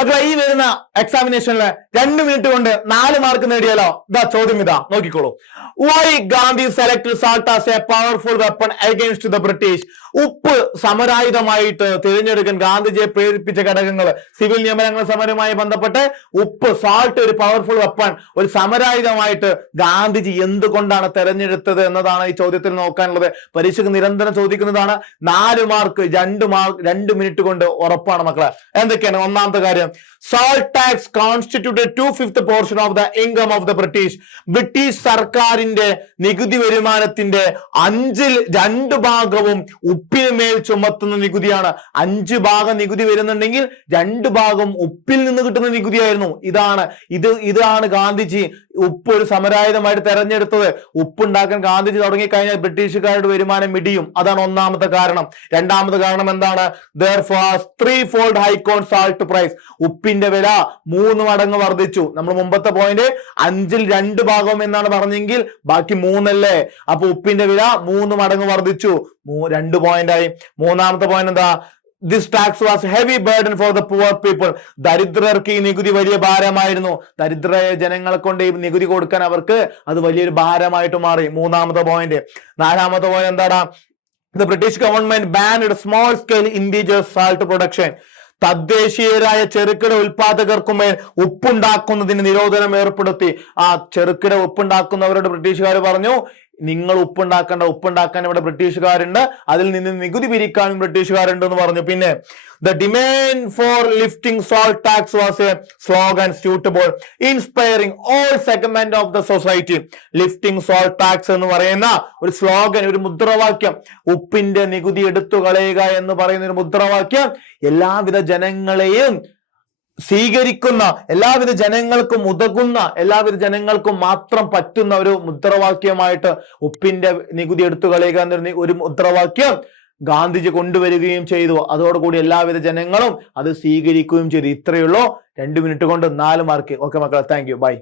മക്കളെ ഈ വരുന്ന എക്സാമിനേഷനിൽ രണ്ട് മിനിറ്റ് കൊണ്ട് നാല് മാർക്ക് നേടിയാലോ? ഇതാ ചോദ്യം ഇതാ. നോക്കിക്കോളൂ. Why Gandhi select salt as a powerful weapon against the British ഉപ്പ് സമരായുധമായിട്ട് തിരഞ്ഞെടുക്കാൻ ഗാന്ധിജിയെ പ്രേരിപ്പിച്ച ഘടകങ്ങൾ സിവിൽ നിയമനങ്ങൾ സമരവുമായി ബന്ധപ്പെട്ട് ഉപ്പ് സാൾട്ട് ഒരു പവർഫുൾ വെപ്പൺ ഒരു സമരായുധമായിട്ട് ഗാന്ധിജി എന്തുകൊണ്ടാണ് തെരഞ്ഞെടുത്തത് എന്നതാണ് ഈ ചോദ്യത്തിൽ നോക്കാനുള്ളത്. പരീക്ഷയ്ക്ക് നിരന്തരം ചോദിക്കുന്നതാണ് നാല് മാർക്ക് രണ്ട് മാർക്ക് രണ്ട് മിനിറ്റ് കൊണ്ട് ഉറപ്പാണ് മക്കളെ. എന്തൊക്കെയാണ്? ഒന്നാമത്തെ കാര്യം salt tax constituted two fifth portion of the income of the British British സർക്കാരിന്റെ നികുതി വരുമാനത്തിന്റെ അഞ്ചിൽ രണ്ട് ഭാഗവും ഉപ്പിന് മേൽ ചുമത്തുന്ന നികുതിയാണ്. അഞ്ച് ഭാഗം നികുതി വരുന്നുണ്ടെങ്കിൽ രണ്ട് ഭാഗം ഉപ്പിൽ നിന്ന് കിട്ടുന്ന നികുതിയായിരുന്നു. ഇതാണ് ഇത് ഇതാണ് ഗാന്ധിജി ഉപ്പ് ഒരു സമരായുധമായിട്ട് തെരഞ്ഞെടുത്തത് ഉപ്പുണ്ടാക്കാൻ ഗാന്ധിജി തുടങ്ങിക്കഴിഞ്ഞാൽ ബ്രിട്ടീഷുകാരുടെ വരുമാനം മിടിയും അതാണ് ഒന്നാമത്തെ കാരണം. രണ്ടാമത് കാരണം എന്താണ്? Threefold hike on salt price ഉപ്പിന്റെ വില മൂന്ന് മടങ്ങ് വർദ്ധിച്ചു. നമ്മൾ മുമ്പത്തെ പോയിന്റ് അഞ്ചിൽ രണ്ട് ഭാഗം എന്നാണ് പറഞ്ഞെങ്കിൽ ബാക്കി മൂന്നല്ലേ? അപ്പൊ ഉപ്പിന്റെ വില മൂന്ന് മടങ്ങ് വർദ്ധിച്ചു. രണ്ട് പോയിന്റായി മൂന്നാമത്തെ പോയിന്റ് എന്താ? This tax was heavy burden for the poor people ദരിദ്രർക്ക് ഈ നികുതി വലിയ ഭാരമായിരുന്നു. ദരിദ്ര ജനങ്ങളെ കൊണ്ട് ഈ നികുതി കൊടുക്കാൻ അവർക്ക് അത് വലിയൊരു ഭാരമായിട്ട് മാറി. മൂന്നാമത്തെ പോയിന്റ് നാലാമത്തെ പോയിന്റ് എന്താടാ? The British government banned small scale individual salt production തദ്ദേശീയരായ ചെറുകിട ഉൽപാദകർക്കുമേൽ ഉപ്പുണ്ടാക്കുന്നതിന് നിരോധനം ഏർപ്പെടുത്തി. ആ ചെറുകിട ഉപ്പുണ്ടാക്കുന്നവരോട് ബ്രിട്ടീഷുകാർ പറഞ്ഞു നിങ്ങൾ ഉപ്പുണ്ടാക്കേണ്ട ഉപ്പുണ്ടാക്കാൻ ഇവിടെ ബ്രിട്ടീഷുകാരുണ്ട്. അതിൽ നിന്ന് നികുതി പിരിക്കാനും ബ്രിട്ടീഷുകാരുണ്ട് എന്ന് പറഞ്ഞു. പിന്നെ the demand for lifting salt tax was a slogan suitable inspiring all segment of the society lifting salt tax എന്ന് പറയുന്ന ഒരു സ്ലോഗൻ ഒരു മുദ്രാവാക്യം. ഉപ്പിന്റെ നികുതി എടുത്തു കളയുക എന്ന് പറയുന്ന ഒരു മുദ്രാവാക്യം. എല്ലാവിധ ജനങ്ങളെയും സ്വീകരിക്കുന്ന എല്ലാവിധ ജനങ്ങൾക്കും ഉതകുന്ന എല്ലാവിധ ജനങ്ങൾക്കും മാത്രം പറ്റുന്ന ഒരു മുദ്രാവാക്യമായിട്ട് ഉപ്പിന്റെ നികുതി എടുത്തു കളയുക എന്നൊരു ഒരു മുദ്രാവാക്യം ഗാന്ധിജി കൊണ്ടുവരികയും ചെയ്തു. അതോടുകൂടി എല്ലാവിധ ജനങ്ങളും അത് സ്വീകരിക്കുകയും ചെയ്തു. ഇത്രയുള്ളൂ രണ്ട് മിനിറ്റ് കൊണ്ട് നാല് മാർക്ക് ഓക്കെ മക്കളെ താങ്ക് ബൈ